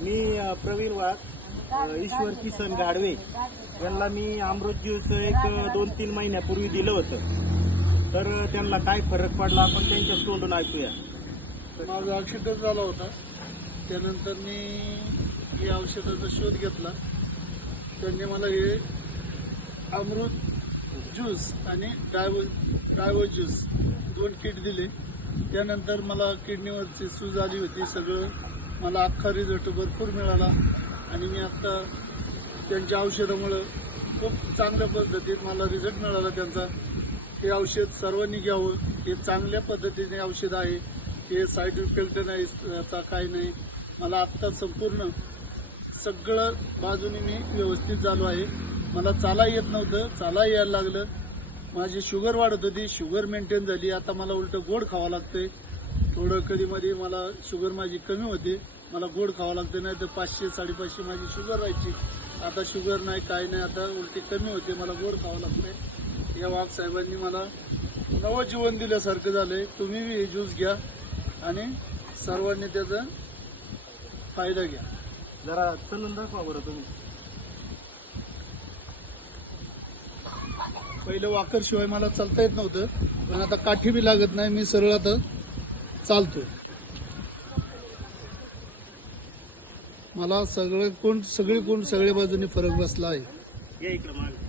मी प्रवीण वाघ, ईश्वर किसन गाडवे यांना मी अमृत ज्यूस एक 2-3 महिन्यापूर्वी दिलं होतं. तर त्यांना काय फरक पडला आपण त्यांच्या तोंडून ऐकूया. माझा ॲक्सिडेंट झाला होता. त्यानंतर मी या औषधाचा शोध घेतला. त्यांनी मला हे अमृत ज्यूस आणि डायवो ज्यूस 2 किट दिले. त्यानंतर मला किडनीवरची सूज आली होती. सगळं मला अख्खा रिझल्ट भरपूर मिळाला आणि मी आत्ता त्यांच्या औषधामुळं खूप चांगल्या पद्धतीत मला रिझल्ट मिळाला त्यांचा. हे औषध सर्वांनी घ्यावं. हे चांगल्या पद्धतीने औषध आहे. हे साईड इफेक्ट नाही, आता काही नाही. मला आत्ता संपूर्ण सगळं बाजूने मी व्यवस्थित झालो आहे. मला चाला येत नव्हतं, चाला यायला लागलं. माझी शुगर वाढत होती, शुगर मेंटेन झाली. आता मला उलटं गोड खावं लागतंय. थोडं कधीमध्ये मला शुगर माझी कमी होते, मला गोड खावं लागतं. नाही तर 500-550 माझी शुगर राहायची. आता शुगर नाही, काय नाही. आता उलटी कमी होते, मला गोड खावं लागतंय. या वाघ साहेबांनी मला नवं जीवन दिल्यासारखं झालंय. तुम्ही हे ज्यूस घ्या आणि सर्वांनी त्याचा फायदा घ्या. जरा चलून दाखवा बरं तुम्ही. पहिलं वाकर शिवाय मला चालता येत नव्हतं, पण आता काठी बी लागत नाही. मी सरळ आता चालतो. मला सगळे कोण सगळ्या बाजूने फरक बसला आहे. या इकडं मागे.